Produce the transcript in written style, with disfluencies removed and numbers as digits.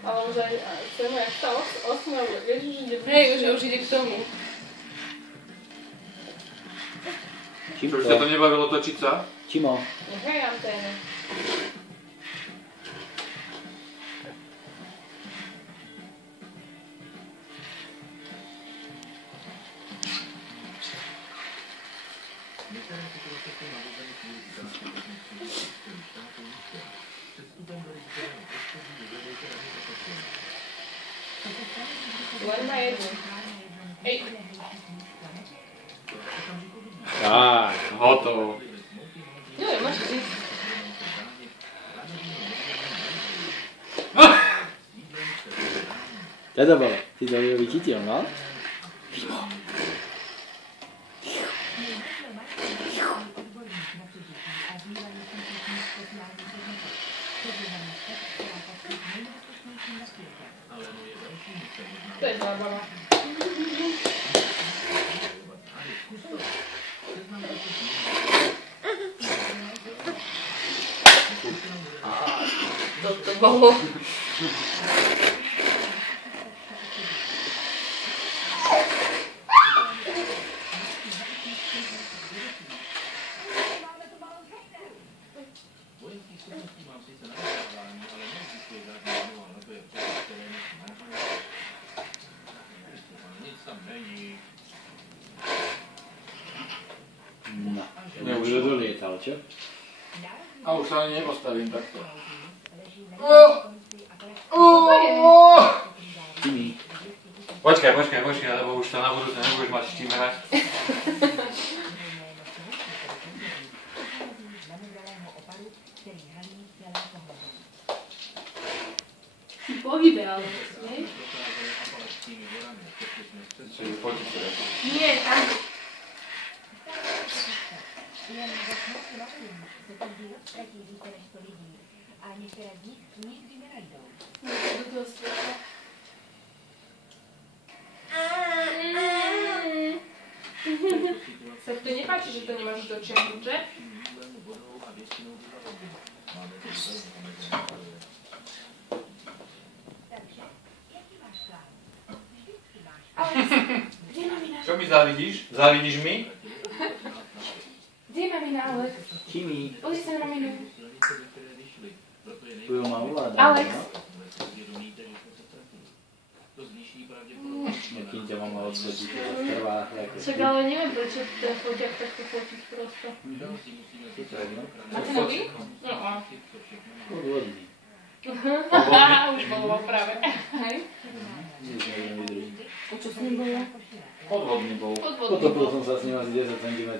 Ale už aj chceme, jak sa osmel, vieš, že ide... Hej, už ide k tomu. Čím Čo, ťa to nebavilo točiť sa? Čimo? Nechaj antény. Len na jednu. Hej. Á, Hotovo. Jo, máš ísť. teda bolo. Ty to vychytil, no? To je zábava. Toto bolo. No, už dolietal, čo? A už sa ani nepostavím takto. Jimmy. Počkaj, lebo už sa na budúce nebudeš mať s čím hrať. Pohybe, ale, nie? Nie, tam. Sa ti to nepáči, že to nemáš dočiahnuť, že? Kde je mamina? Čo mi závidíš? Závidíš mi? Kde je mamina, Alex? Jimmy. Pozri sa na maminu. Tu ju má ovládať, Alex. no? Nekým ťa mama odsvetí, to trvá ako... Však ale neviem, prečo ten foťak takto fotíš prosto. Super, no? Máte nový? No a. Podvodný. Už bolo práve. Hej? Nič nevydrží. A čo s ním bolo? Podvodný bol. Podvodný Potopil bol. som sa s ním asi 10 cm.